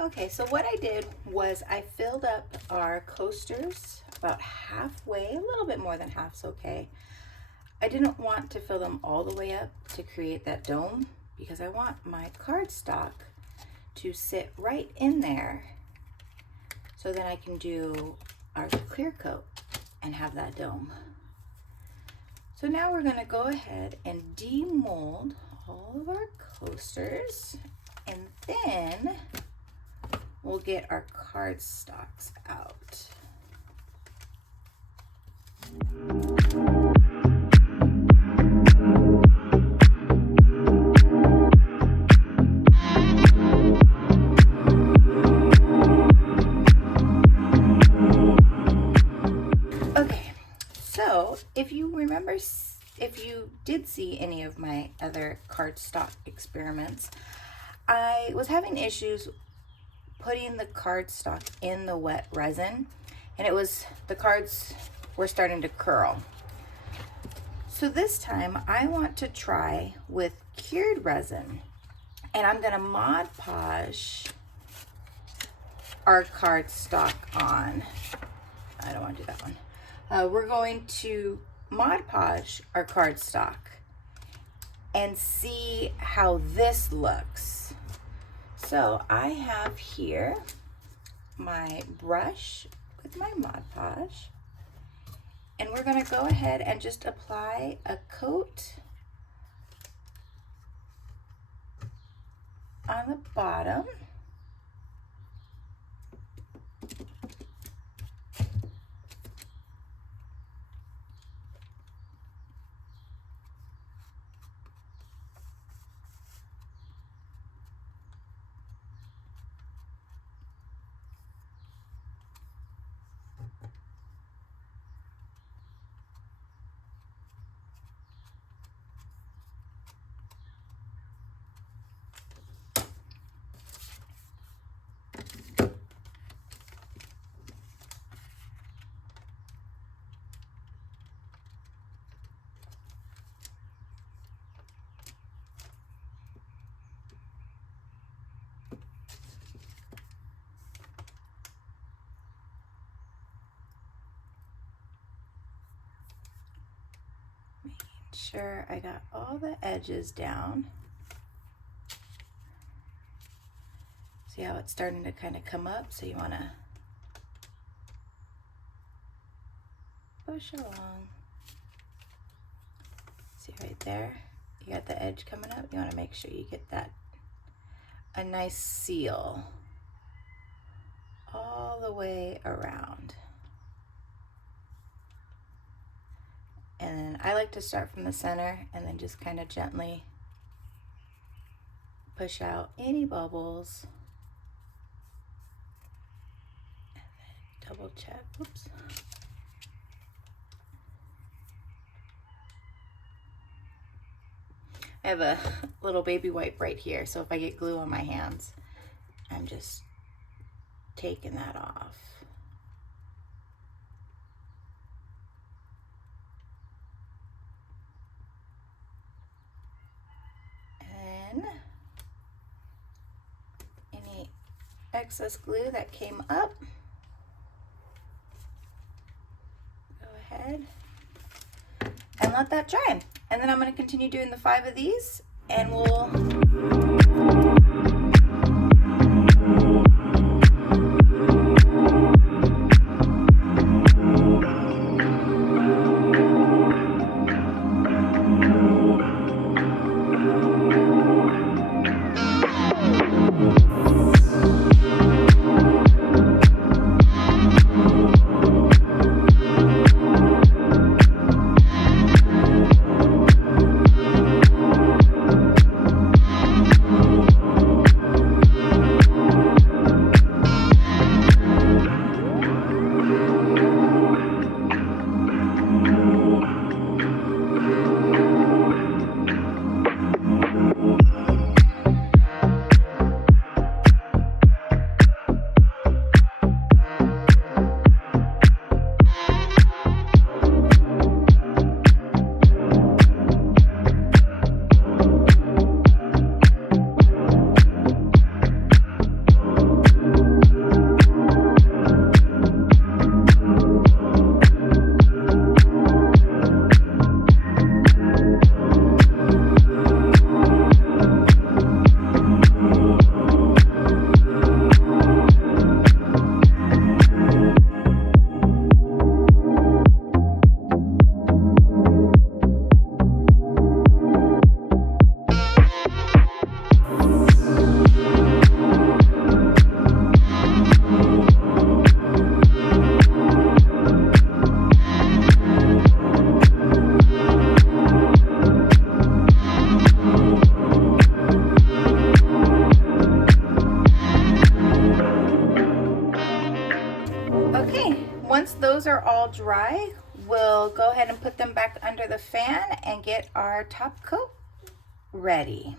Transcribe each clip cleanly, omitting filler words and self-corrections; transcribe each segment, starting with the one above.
Okay, so what I did was I filled up our coasters about halfway, a little bit more than half's okay. I didn't want to fill them all the way up to create that dome because I want my cardstock to sit right in there so then I can do our clear coat and have that dome. So now we're going to go ahead and demold all of our coasters, and then we'll get our cardstocks out. Okay, so if you remember, if you did see any of my other cardstock experiments, I was having issues putting the cardstock in the wet resin, and the cards were starting to curl. So this time I want to try with cured resin, and I'm gonna Mod Podge our cardstock on. I don't want to do that one. We're going to Mod Podge our cardstock and see how this looks. So I have here my brush with my Mod Podge, and we're going to go ahead and just apply a coat on the bottom. Sure I got all the edges down. See how it's starting to kind of come up, so you want to push along. See right there, you got the edge coming up. You want to make sure you get that a nice seal all the way around. And then I like to start from the center and then just kind of gently push out any bubbles. And then double check. Oops. I have a little baby wipe right here, so if I get glue on my hands, I'm just taking that off. Any excess glue that came up, go ahead and let that dry. And then I'm going to continue doing the 5 of these, and we'll those are all dry, we'll go ahead and put them back under the fan and get our top coat ready.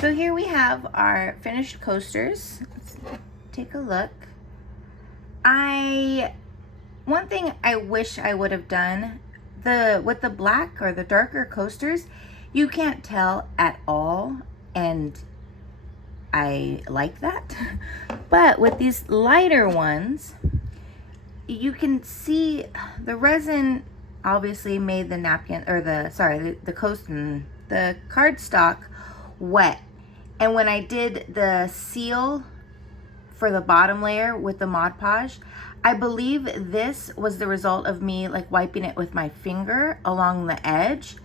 So here we have our finished coasters. Let's take a look. One thing I wish I would have done, with the black or the darker coasters, you can't tell at all, and I like that. But with these lighter ones, you can see the resin obviously made the napkin, or the cardstock wet. And when I did the seal for the bottom layer with the Mod Podge, I believe this was the result of me like wiping it with my finger along the edge.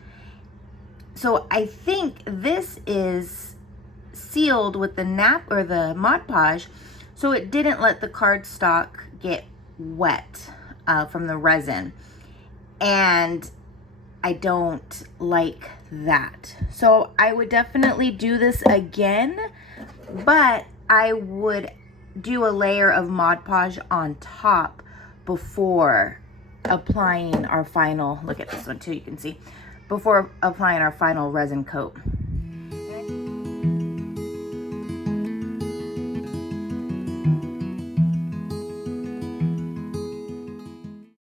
So I think this is sealed with the the Mod Podge, so it didn't let the cardstock get wet from the resin. And I don't like that. So I would definitely do this again, but I would do a layer of Mod Podge on top before applying our final, look at this one too, you can see, before applying our final resin coat.